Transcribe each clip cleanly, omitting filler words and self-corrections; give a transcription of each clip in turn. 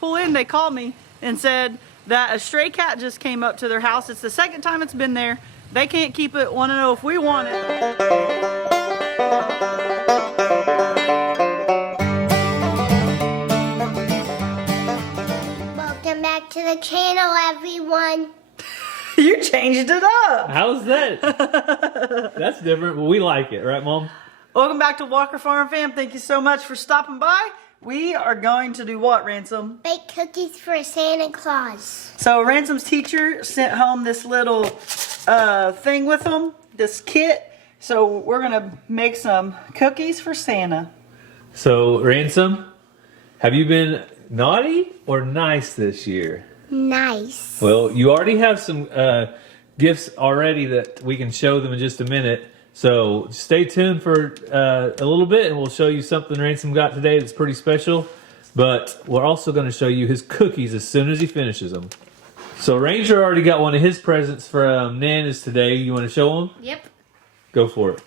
pull in, they called me and said that a stray cat just came up to their house. It's the second time it's been there. They can't keep it, want to know if we want it. Welcome back to the channel, everyone. You changed it up. How's that? That's different, but we like it, right, Mom? Welcome back to Walker Farm Fam. Thank you so much for stopping by. We are going to do what, Ransom? Bake cookies for Santa Claus. So Ransom's teacher sent home this little thing with them, this kit. So we're gonna make some cookies for Santa. So, Ransom, have you been naughty or nice this year? Nice. Well, you already have some gifts already that we can show them in just a minute. So stay tuned for a little bit and we'll show you something Ransom got today that's pretty special. But we're also going to show you his cookies as soon as he finishes them. So Ranger already got one of his presents from Nana's today. You want to show him? Yep. Go for it.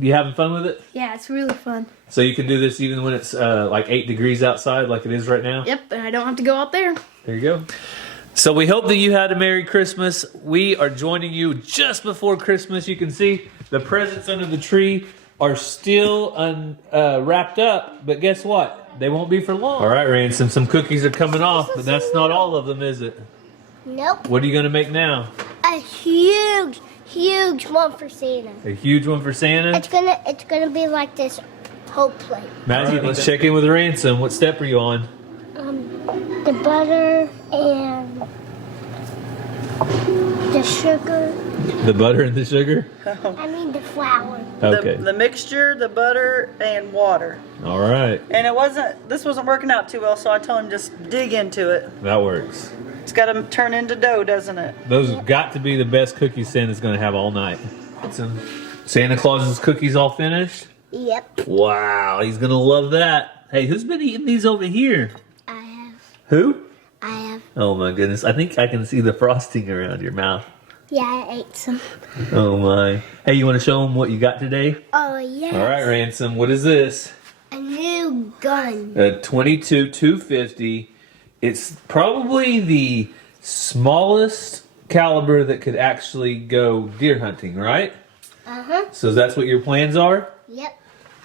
You having fun with it? Yeah, it's really fun. So you can do this even when it's like 8 degrees outside like it is right now? Yep, and I don't have to go out there. There you go. So we hope that you had a Merry Christmas. We are joining you just before Christmas. You can see the presents under the tree are still wrapped up, but guess what? They won't be for long. All right, Ransom, some cookies are coming off, but that's not all of them, is it? Nope. What are you going to make now? A huge one for Santa. A huge one for Santa? It's gonna be like this whole plate. Maggie, let's check in with Ransom. What step are you on? The butter and the sugar. The butter and the sugar? I mean the flour. Okay. The mixture, the butter, and water. All right. And this wasn't working out too well, so I told him just dig into it. That works. It's got to turn into dough, doesn't it? Those have got to be the best cookies Santa's going to have all night. Santa Claus's cookies all finished? Yep. Wow, he's going to love that. Hey, who's been eating these over here? I have. Who? I have. Oh my goodness, I think I can see the frosting around your mouth. Yeah, I ate some. Oh my. Hey, you want to show them what you got today? Oh, yes. All right, Ransom, what is this? A new gun. A 22-250. It's probably the smallest caliber that could actually go deer hunting, right? Uh-huh. So that's what your plans are? Yep.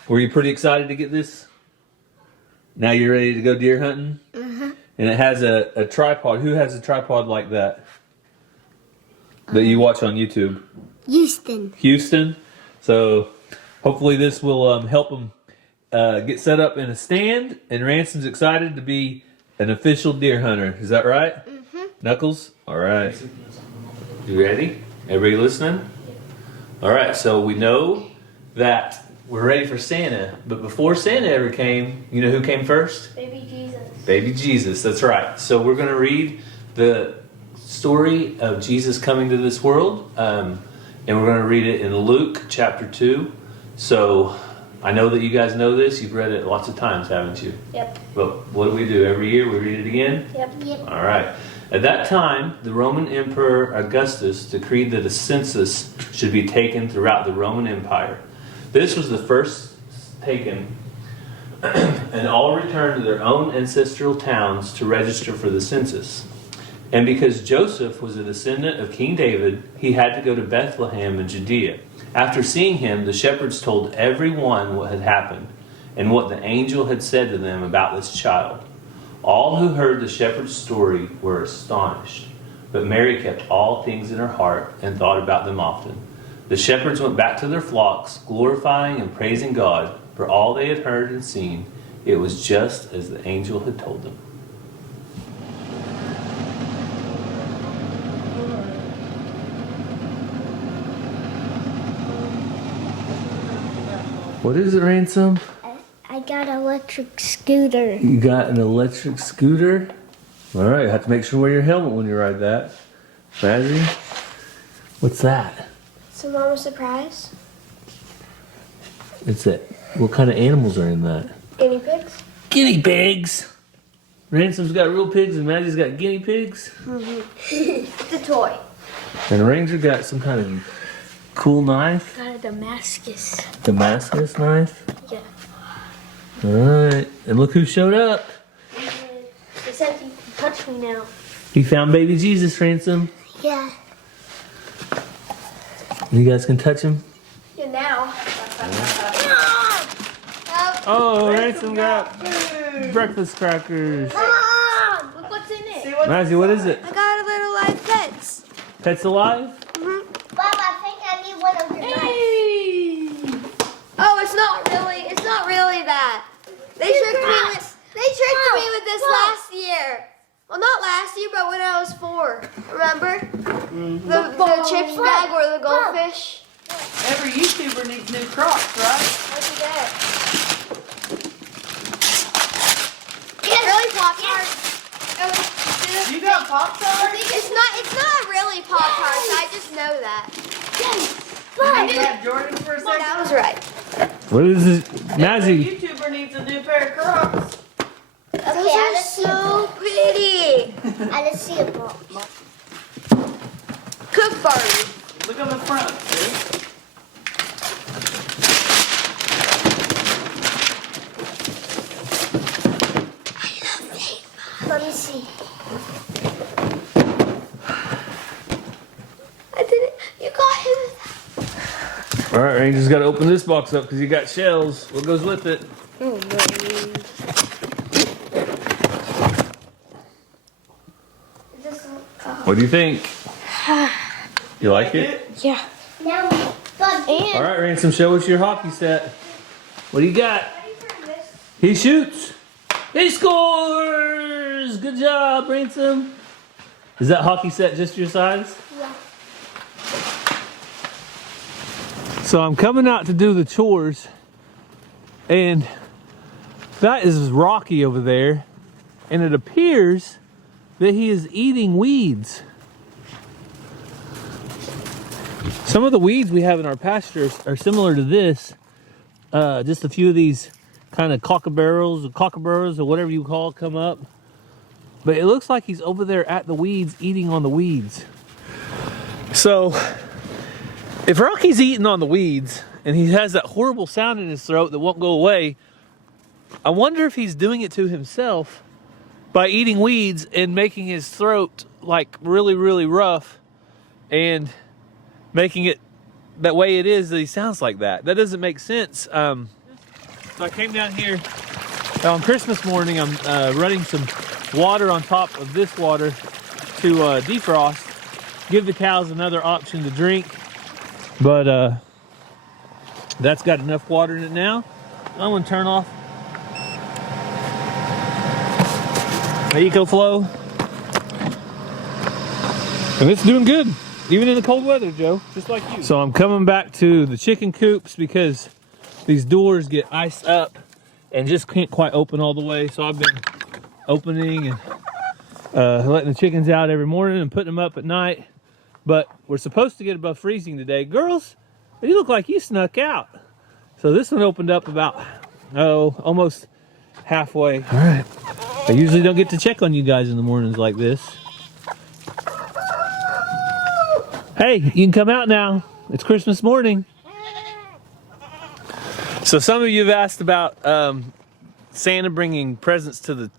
Were you pretty excited to get this? Now you're ready to go deer hunting? Uh-huh. And it has a tripod. Who has a tripod like that? That you watch on YouTube? Houston. Houston. So hopefully this will help them get set up in a stand. And Ransom's excited to be an official deer hunter. Is that right? Mm-hmm. Knuckles? All right. You ready? Everybody listening? All right. So we know that we're ready for Santa. But before Santa ever came, you know who came first? Baby Jesus. Baby Jesus. That's right. So we're going to read the story of Jesus coming to this world. And we're going to read it in Luke chapter 2. So I know that you guys know this. You've read it lots of times, haven't you? Yep. But what do we do? Every year we read it again? Yep. All right. At that time, the Roman Emperor Augustus decreed that a census should be taken throughout the Roman Empire. This was the first taken, and all returned to their own ancestral towns to register for the census. And because Joseph was a descendant of King David, he had to go to Bethlehem in Judea. After seeing him, the shepherds told everyone what had happened and what the angel had said to them about this child. All who heard the shepherd's story were astonished, but Mary kept all things in her heart and thought about them often. The shepherds went back to their flocks, glorifying and praising God for all they had heard and seen. It was just as the angel had told them. What is it, Ransom? I got an electric scooter. You got an electric scooter? All right, you have to make sure you wear your helmet when you ride that. Mazzy? What's that? So Mama surprise? It's it. What kind of animals are in that? Guinea pigs? Guinea pigs! Ransom's got real pigs and Maggie's got guinea pigs. It's a toy. And Ranger got some kind of cool knife. Got a Damascus. Damascus knife. Yeah. Alright. And look who showed up. It says you can touch me now. He found baby Jesus, Ransom. Yeah. You guys can touch him. Yeah, now. Oh, Ransom got breakfast crackers. Mom, look what's in it. Maggie, what is it? I got a little live pets. Pets Alive? Mom, I think I need one of your knives. Oh, it's not really that. They tricked me with this last year. Well, not last year, but when I was 4. Remember? The chips bag or the goldfish? Every YouTuber needs new Crocs, right? What's it get? Really Pop-Tarts. You got Pop-Tarts? It's not really Pop-Tarts. I just know that. You got Jordan for a second? That was right. What is this? Every Maggie. YouTuber needs a new pair of Crocs. Those are so pretty. I just see a box. Cook Barbie. Look on the front, see? Let me see. I did it. You got him. Alright, Ranger's got to open this box up because you got shells. What goes with it? Oh, What do you think? You like it? yeah. Now, All right, Ransom, show us your hockey set. What do you got? He shoots. He scores. Good job, Ransom. Is that hockey set just your size? Yeah. So I'm coming out to do the chores, and that is Rocky over there, and it appears that he is eating weeds. Some of the weeds we have in our pastures are similar to this. Just a few of these kind of cockaburros or whatever you call it come up. But it looks like he's over there at the weeds, eating on the weeds. So if Rocky's eating on the weeds and he has that horrible sound in his throat that won't go away, I wonder if he's doing it to himself by eating weeds and making his throat like really, really rough and making it that way it is that he sounds like that. That doesn't make sense. So I came down here on Christmas morning. I'm running some water on top of this water to defrost, give the cows another option to drink. But that's got enough water in it now. I'm gonna turn off the EcoFlow. And it's doing good, even in the cold weather, Joe, just like you. So I'm coming back to the chicken coops because these doors get iced up and just can't quite open all the way. So I've been opening and letting the chickens out every morning and putting them up at night. But we're supposed to get above freezing today. Girls, you look like you snuck out. So this one opened up about, almost halfway. All right. I usually don't get to check on you guys in the mornings like this. Hey, you can come out now. It's Christmas morning. So some of you have asked about Santa bringing presents to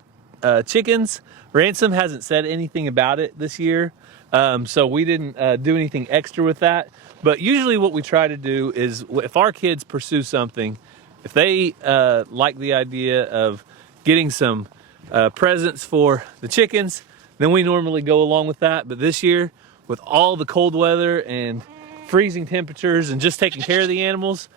the chickens. Ransom hasn't said anything about it this year. So we didn't do anything extra with that. But usually what we try to do is if our kids pursue something, if they like the idea of getting some presents for the chickens, then we normally go along with that. But this year, with all the cold weather and freezing temperatures and just taking care of the animals,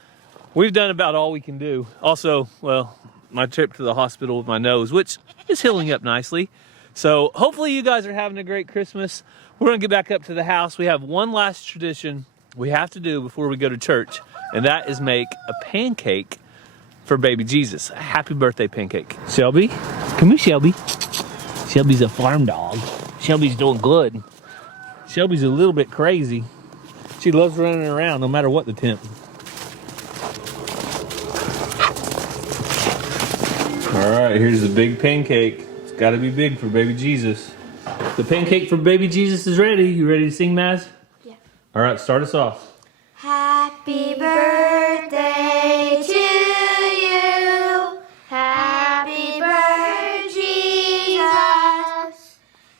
we've done about all we can do. Also, well, my trip to the hospital with my nose, which is healing up nicely. So hopefully you guys are having a great Christmas. We're gonna get back up to the house. We have one last tradition we have to do before we go to church, and that is make a pancake for baby Jesus, a happy birthday pancake. Shelby, come here, Shelby. Shelby's a farm dog. Shelby's doing good. Shelby's a little bit crazy. She loves running around no matter what the temp. All right, here's the big pancake. gotta be big for baby Jesus. The pancake for baby Jesus is ready. You ready to sing, Maz? Yeah. All right, start us off. Happy birthday to you. Happy birthday, Jesus.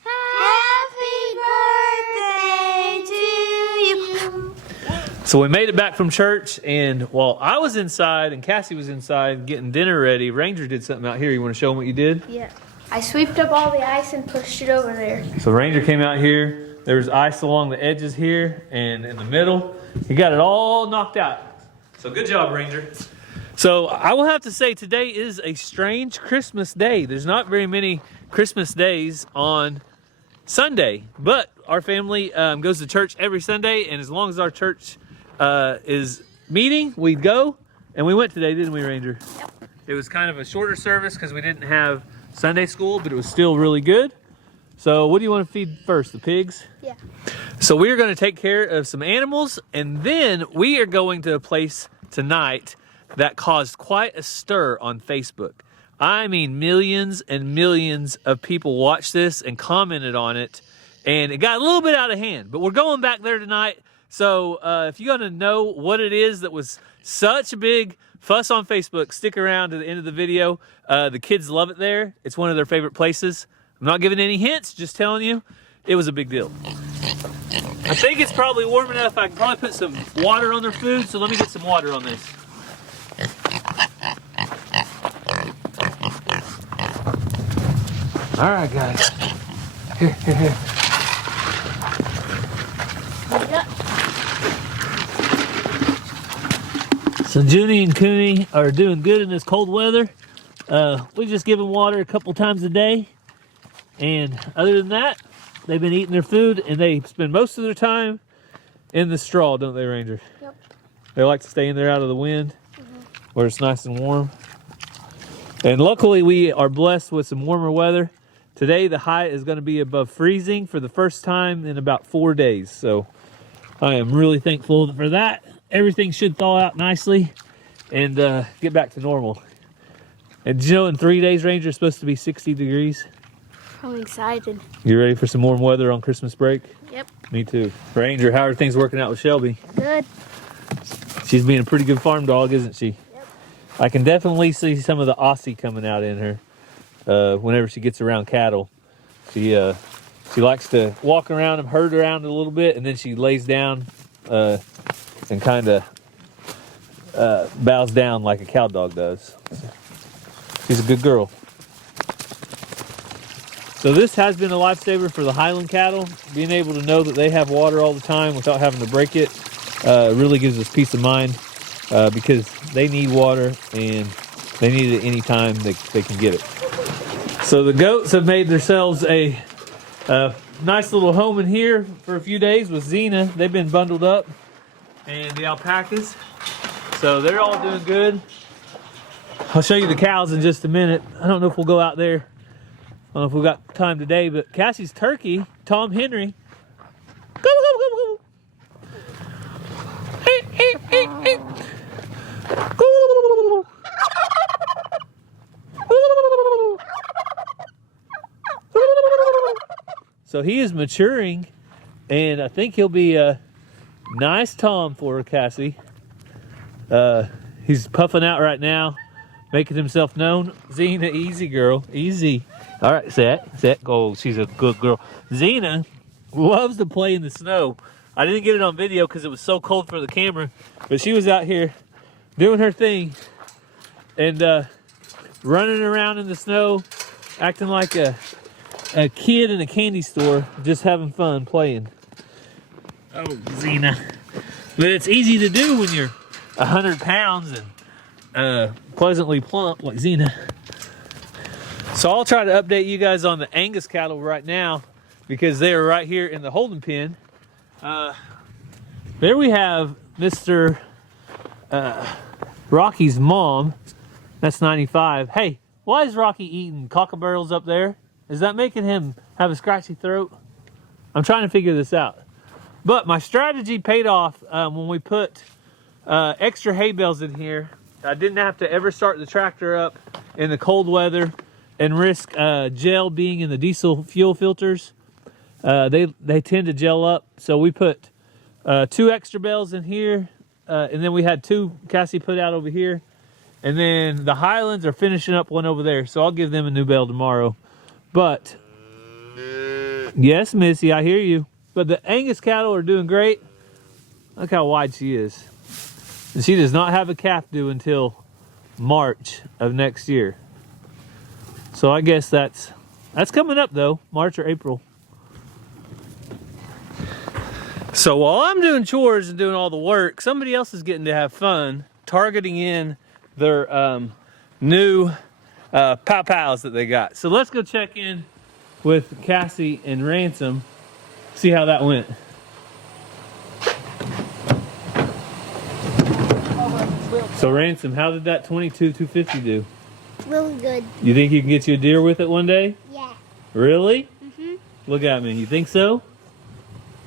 Happy birthday to you. So we made it back from church, and while I was inside and Cassie was inside getting dinner ready, Ranger did something out here. You want to show them what you did? Yeah. I sweeped up all the ice and pushed it over there. So Ranger came out here. There's ice along the edges here and in the middle. He got it all knocked out. So good job, Ranger. So I will have to say today is a strange Christmas day. There's not very many Christmas days on Sunday, but our family goes to church every Sunday, and as long as our church is meeting, we go. And we went today, didn't we, Ranger? Yep. It was kind of a shorter service because we didn't have Sunday school, but it was still really good. So what do you want to feed first, the pigs? Yeah. So we are going to take care of some animals, and then we are going to a place tonight that caused quite a stir on Facebook. I mean, millions and millions of people watched this and commented on it, and it got a little bit out of hand. But we're going back there tonight. So if you're going to know what it is that was such a big fuss on Facebook, stick around to the end of the video. The kids love it there. It's one of their favorite places. I'm not giving any hints, just telling you it was a big deal. I think it's probably warm enough. I can probably put some water on their food, so let me get some water on this. All right, guys. Here. So Junie and Cooney are doing good in this cold weather. We just give them water a couple times a day. And other than that, they've been eating their food, and they spend most of their time in the straw, don't they, Ranger? Yep. They like to stay in there out of the wind, where it's nice and warm. And luckily, we are blessed with some warmer weather. Today, the high is going to be above freezing for the first time in about 4 days. So I am really thankful for that. Everything should thaw out nicely and get back to normal. And you know, in 3 days, Ranger, is supposed to be 60 degrees. I'm excited. You ready for some warm weather on Christmas break? Yep. Me too. Ranger, how are things working out with Shelby? Good. She's being a pretty good farm dog, isn't she? Yep. I can definitely see some of the Aussie coming out in her whenever she gets around cattle. She likes to walk around and herd around a little bit, and then she lays down and kind of bows down like a cow dog does. She's a good girl. So this has been a lifesaver for the Highland cattle. Being able to know that they have water all the time without having to break it really gives us peace of mind because they need water and they need it anytime they can get it. So the goats have made themselves a nice little home in here for a few days with Xena. They've been bundled up, and the alpacas. So they're all doing good. I'll show you the cows in just a minute. I don't know if we'll go out there. I don't know if we've got time today, but Cassie's turkey, Tom Henry. Go, go, go, go. So he is maturing, and I think he'll be a nice Tom for her, Cassie. He's puffing out right now, making himself known. Xena, easy girl, easy. All right, set, go. She's a good girl. Xena loves to play in the snow. I didn't get it on video because it was so cold for the camera, but she was out here doing her thing and running around in the snow, acting like a kid in a candy store, just having fun playing. Oh, Xena. But it's easy to do when you're 100 pounds and pleasantly plump like Xena. So I'll try to update you guys on the Angus cattle right now because they are right here in the holding pen. There we have Mr. Rocky's mom. That's 95. Hey, why is Rocky eating cockabarrels up there? Is that making him have a scratchy throat? I'm trying to figure this out. But my strategy paid off when we put extra hay bales in here. I didn't have to ever start the tractor up in the cold weather and risk gel being in the diesel fuel filters. They tend to gel up, so we put 2 extra bells in here, and then we had 2 Cassie put out over here, and then the Highlands are finishing up one over there, so I'll give them a new bell tomorrow. But yes, Missy, I hear you. But the Angus cattle are doing great. Look how wide she is, and she does not have a calf due until March of next year. So I guess that's coming up though, March or April. So while I'm doing chores and doing all the work, somebody else is getting to have fun targeting in their new pow-pows that they got. So let's go check in with Cassie and Ransom, see how that went. So Ransom, how did that 22-250 do? Really good. You think you can get you a deer with it one day? Yeah. Really? Mm-hmm. Look at me. You think so?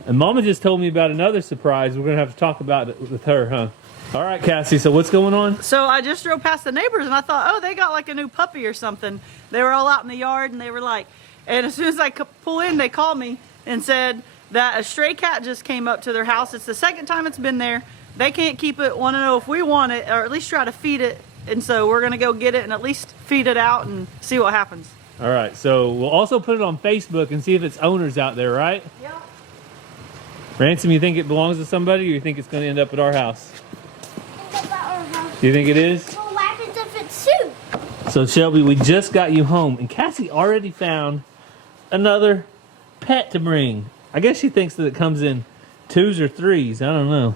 And Mama just told me about another surprise. We're going to have to talk about it with her, huh? All right, Cassie, so what's going on? So I just drove past the neighbors and I thought, oh, they got like a new puppy or something. They were all out in the yard and they were like, and as soon as I pull in, they called me and said that a stray cat just came up to their house. It's the second time it's been there. They can't keep it, want to know if we want it or at least try to feed it. And so we're going to go get it and at least feed it out and see what happens. All right, so we'll also put it on Facebook and see if its owner's out there, right? Yeah. Ransom, you think it belongs to somebody or you think it's going to end up at our house? Our house. Do you think it is? Well, what happens if it's soup? So Shelby, we just got you home and Cassie already found another pet to bring. I guess she thinks that it comes in 2s or 3s. I don't know.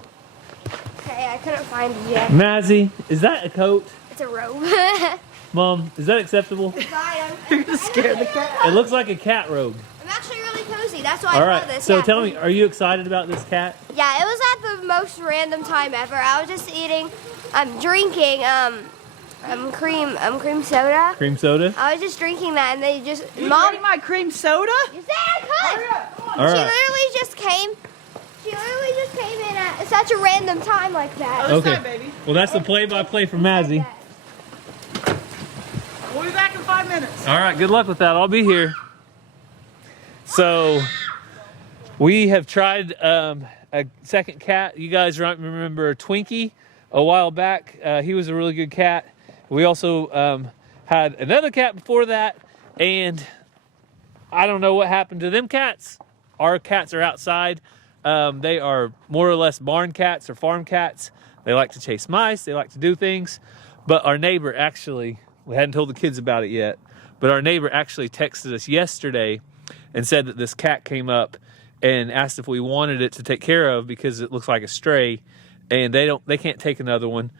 Okay, I couldn't find it yet. Mazzy, is that a coat? It's a robe. Mom, is that acceptable? You're gonna scare the cat. It looks like a cat robe. I'm actually really cozy. That's why All I right, bought this. so yeah. tell me, are you excited about this cat? Yeah, it was at the most random time ever. I was just drinking cream soda. Cream soda? I was just drinking that, and they just You Mom. ready my cream soda? You said I could. All She right. literally just came. She literally just came in at such a random time like that. Oh, this Okay. time, baby. Well, that's the play-by-play from Mazzy. We'll be back in 5 minutes. All right, good luck with that. I'll be here. So, we have tried a second cat. You guys might remember Twinkie a while back. He was a really good cat. We also had another cat before that, and I don't know what happened to them cats. Our cats are outside. They are more or less barn cats or farm cats. They like to chase mice. They like to do things. But our neighbor actually, we hadn't told the kids about it yet, but our neighbor actually texted us yesterday and said that this cat came up and asked if we wanted it to take care of because it looks like a stray, and they can't take another one,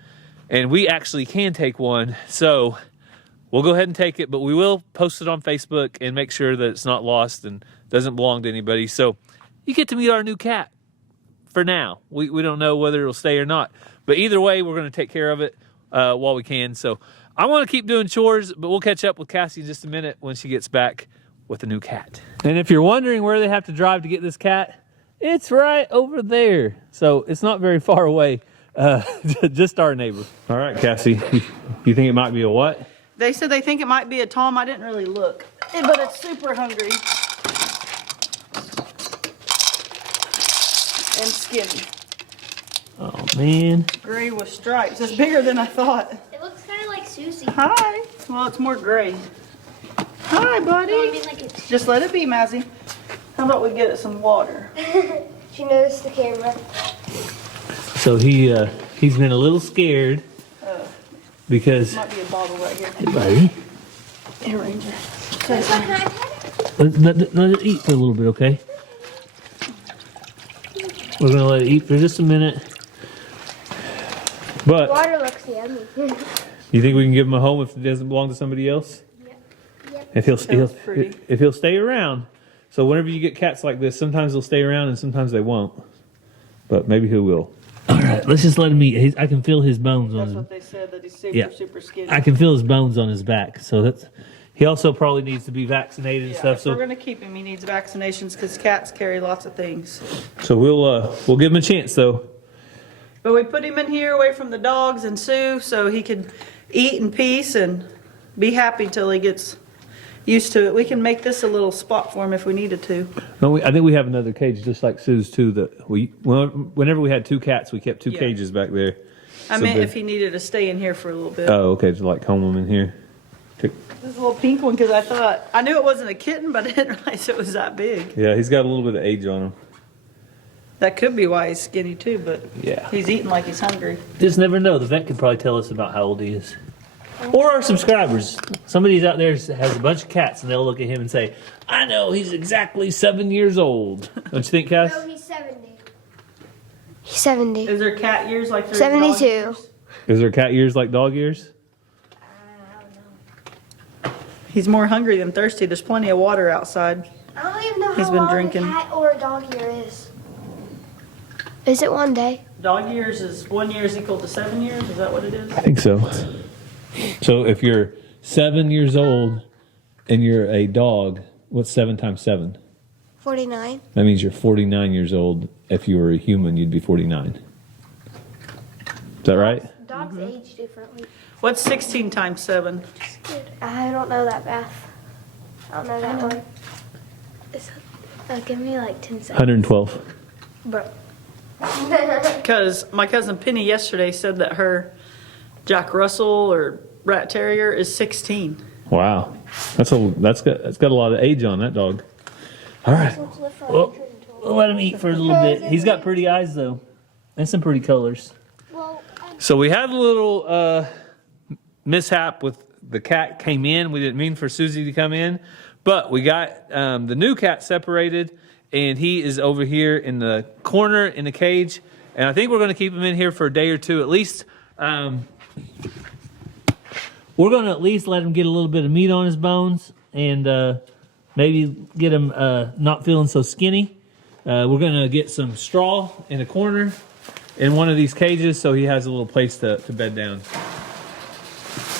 and we actually can take one. So we'll go ahead and take it, but we will post it on Facebook and make sure that it's not lost and doesn't belong to anybody. So you get to meet our new cat for now. We don't know whether it'll stay or not, but either way, we're going to take care of it while we can. So I want to keep doing chores, but we'll catch up with Cassie in just a minute when she gets back with a new cat. And if you're wondering where they have to drive to get this cat, it's right over there. So it's not very far away, just our neighbor. All right, Cassie, you think it might be a what? They said they think it might be a Tom. I didn't really look, but it's super hungry and skinny. Oh, man. Gray with stripes. It's bigger than I thought. It looks kind of like Susie. Hi. Well, it's more gray. Hi, buddy. No, I mean like it's... Just let it be, Mazzy. How about we get it some water? She noticed the camera. So he's been a little scared because... Might be a bottle right here. Hey, buddy. Here, Ranger. Let it eat for a little bit, okay? We're gonna let it eat for just a minute. But Water looks yummy. you think we can give him a home if it doesn't belong to somebody else? Yep. If he'll stay around. So whenever you get cats like this, sometimes they'll stay around and sometimes they won't. But maybe he will. All right, let's just let him eat. I can feel his bones on That's his. what they said, that he's super, super skinny. I can feel his bones on his back. So that's. He also probably needs to be vaccinated and Yeah, stuff. if So we're gonna keep him, he needs vaccinations because cats carry lots of things. So we'll give him a chance though. But we put him in here away from the dogs and Sue so he could eat in peace and be happy till he gets used to it. We can make this a little spot for him if we needed to. No, I think we have another cage just like Sue's too. That whenever we had 2 cats, we kept 2 Yeah. cages back there. I meant if he needed to stay in here for a little bit. Oh, okay, just like home them in here. This little pink one, because I knew it wasn't a kitten, but I didn't realize it was that big. Yeah, he's got a little bit of age on him. That could be why he's skinny too, but Yeah. he's eating like he's hungry. Just never know. The vet could probably tell us about how old he is. Or our subscribers. Somebody's out there has a bunch of cats and they'll look at him and say, I know he's exactly 7 years old. Don't you think, Cass? No, he's 70. He's 70. Is there cat years like there's 72. dog years? Is there cat ears like dog ears? I don't know. He's more hungry than thirsty. There's plenty of water outside. I don't even know He's how been long drinking. a cat or a dog year is. Is it one day? Dog years is 1 year is equal to 7 years. Is that what it is? I think so. So if you're 7 years old and you're a dog, what's 7 times 7? 49. That means you're 49 years old. If you were a human, you'd be 49. Is that right? Dogs age differently. What's 16 times 7? I don't know that math. I don't know that one. Give me like 10 seconds. 112. Bro. Because my cousin Penny yesterday said that her Jack Russell or Rat Terrier is 16. Wow. That's got a lot of age on that dog. All right. Well, we'll let him eat for a little bit. He's got pretty eyes though. And some pretty colors. Well, So we had a little mishap with the cat came in. We didn't mean for Susie to come in, but we got the new cat separated, and he is over here in the corner in the cage. And I think we're going to keep him in here for a day or two at least. We're going to at least let him get a little bit of meat on his bones and maybe get him not feeling so skinny. We're going to get some straw in a corner in one of these cages so he has a little place to bed down.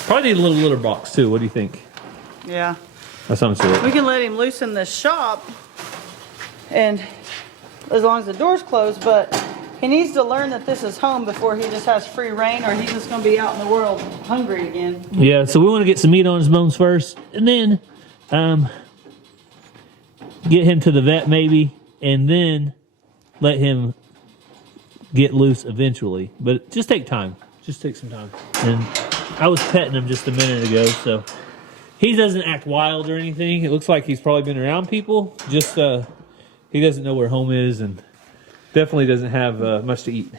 Probably need a little litter box too. What do you think? Yeah. That sounds good. We can let him loose in this shop, and as long as the door's closed, but he needs to learn that this is home before he just has free reign, or he's just going to be out in the world hungry again. Yeah, so we want to get some meat on his bones first, and then get him to the vet maybe, and then let him get loose eventually. But just take time. Just take some time. And I was petting him just a minute ago, so he doesn't act wild or anything. It looks like he's probably been around people. Just he doesn't know where home is, and definitely doesn't have much to eat.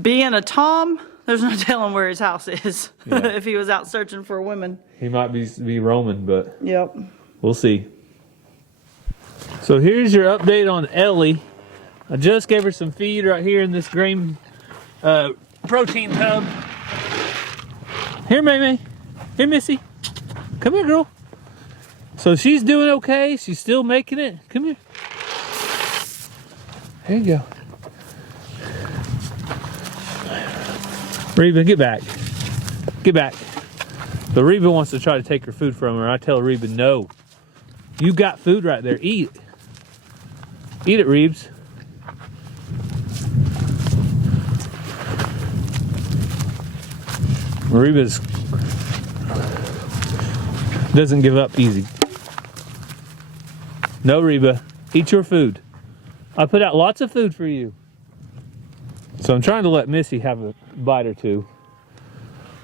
Being a Tom, there's no telling where his house is Yeah. if he was out searching for women. He might be roaming, but Yep. we'll see. So here's your update on Ellie. I just gave her some feed right here in this grain protein tub. Here, May. Here, Missy. Come here, girl. So she's doing okay. She's still making it. Come here. There you go. Reba, get back. Get back. So Reba wants to try to take her food from her. I tell Reba, no. You got food right there. Eat it. Eat it, Reeves. Reba's doesn't give up easy. No, Reba. Eat your food. I put out lots of food for you. So I'm trying to let Missy have a bite or two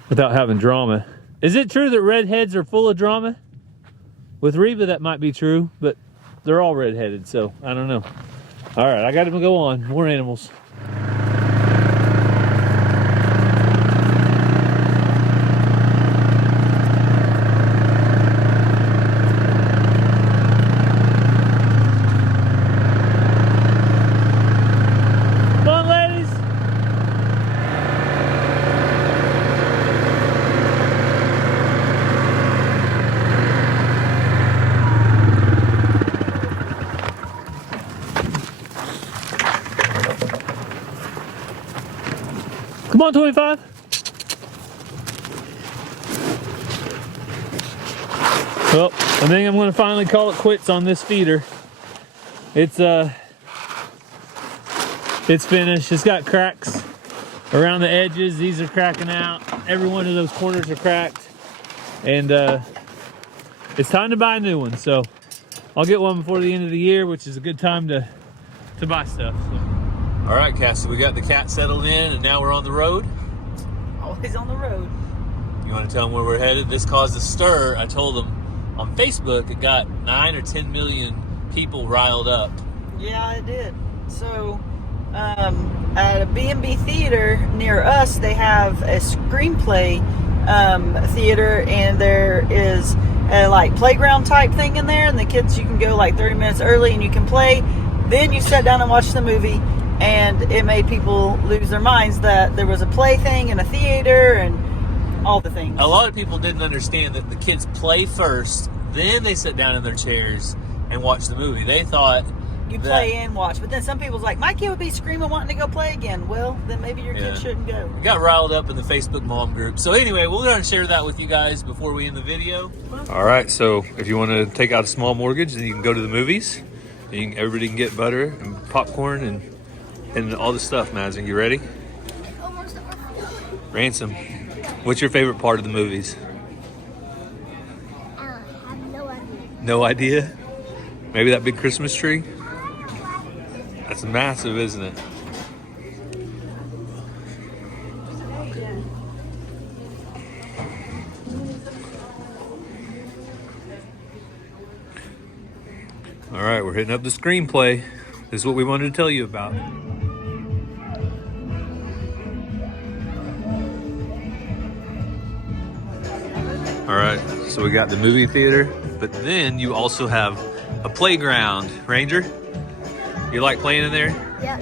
without having drama. Is it true that redheads are full of drama? With Reba, that might be true, but they're all redheaded, so I don't know. All right, I got to go on. More animals. Come on, ladies. Come on, 25. Well, I think I'm going to finally call it quits on this feeder. It's finished. It's got cracks around the edges. These are cracking out. Every one of those corners are cracked. And it's time to buy a new one. So I'll get one before the end of the year, which is a good time to buy stuff. So. All right, Cassie, we got the cat settled in, and now we're on the road. Always on the road. You want to tell them where we're headed? This caused a stir. I told them on Facebook it got 9 or 10 million people riled up. Yeah, it did. So at a B&B theater near us, they have a screenplay theater, and there is a like playground type thing in there, and the kids, you can go like 30 minutes early and you can play. Then you sit down and watch the movie, and it made people lose their minds that there was a play thing and a theater and all the things. A lot of people didn't understand that the kids play first, then they sit down in their chairs and watch the movie. They thought you play and watch, but then some people's like, my kid would be screaming wanting to go play again. Well, then maybe your kid shouldn't go. We got riled up in the Facebook mom group. So anyway, we're going to share that with you guys before we end the video. All right, so if you want to take out a small mortgage, then you can go to the movies. And everybody can get butter and popcorn and all the stuff, Madsen. You ready? Ransom, what's your favorite part of the movies? I have no idea. No idea? Maybe that big Christmas tree? That's massive, isn't it? All right, we're hitting up the screenplay. This is what we wanted to tell you about. All right, so we got the movie theater, but then you also have a playground. Ranger, you like playing in there? Yeah.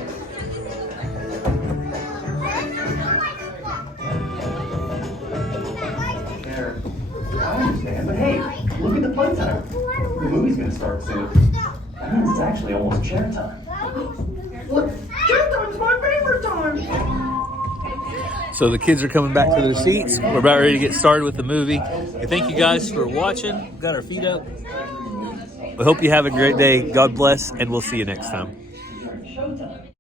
I understand, but hey, look at the playtime. The movie's gonna start soon. That means it's actually almost chair time. Look, chair time's my favorite time. So the kids are coming back to their seats. We're about ready to get started with the movie. And thank you guys for watching. Got our feet up. We hope you have a great day. God bless, and we'll see you next time.